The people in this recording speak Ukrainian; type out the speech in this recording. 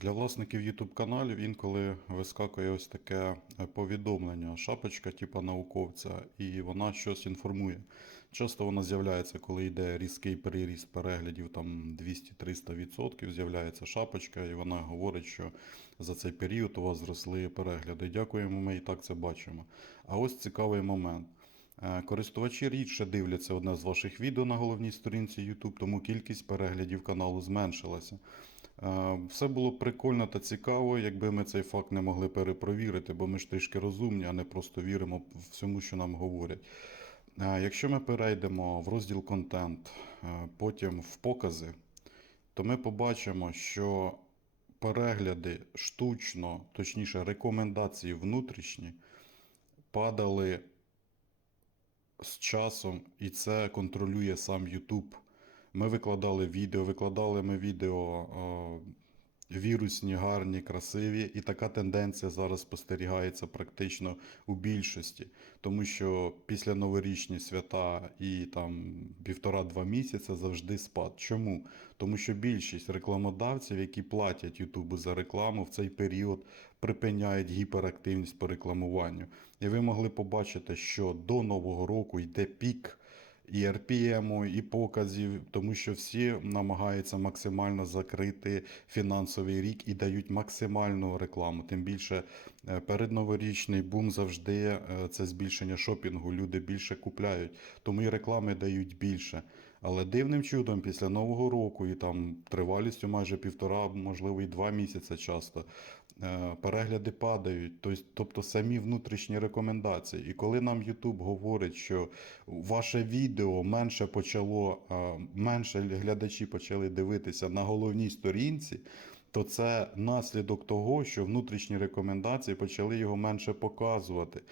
Для власників YouTube каналів інколи вискакує ось таке е, повідомлення, шапочка типу науковця, і вона щось інформує. Часто вона з'являється, коли йде різкий переріст переглядів, там 200-300%, з'являється шапочка, і вона говорить, що за цей період у вас зросли перегляди. Дякуємо, ми і так це бачимо. А ось цікавий момент. Е, Користувачі рідше дивляться одне з ваших відео на головній сторінці YouTube, тому кількість переглядів каналу зменшилася. Е, Все було прикольно та цікаво, якби ми цей факт не могли перепровірити, бо ми ж трішки розумні, а не просто віримо всьому, що нам говорять. Е, Якщо ми перейдемо в розділ контент, е, потім в покази, то ми побачимо, що перегляди штучно, точніше, рекомендації внутрішні падали з часом, і це контролює сам YouTube. Ми викладали відео, викладали ми відео е, вірусні, гарні, красиві, і така тенденція зараз спостерігається практично у більшості. Тому що після новорічні свята і там півтора-два місяці завжди спад. Чому? Тому що більшість рекламодавців, які платять Ютубу за рекламу, в цей період припиняють гіперактивність по рекламуванню. І ви могли побачити, що до Нового року йде пік і RPM, і показів, тому що всі намагаються максимально закрити фінансовий рік і дають максимальну рекламу. Тим більше передноворічний бум завжди е, це збільшення шопінгу. Люди більше купляють, тому і реклами дають більше. Але дивним чудом після Нового року і там тривалістю майже півтора, можливо, і два місяці часто е, перегляди падають, тобто самі внутрішні рекомендації. І коли нам YouTube говорить, що ваше відео менше почало, е, менше глядачі почали дивитися на головній сторінці, то це наслідок того, що внутрішні рекомендації почали його менше показувати.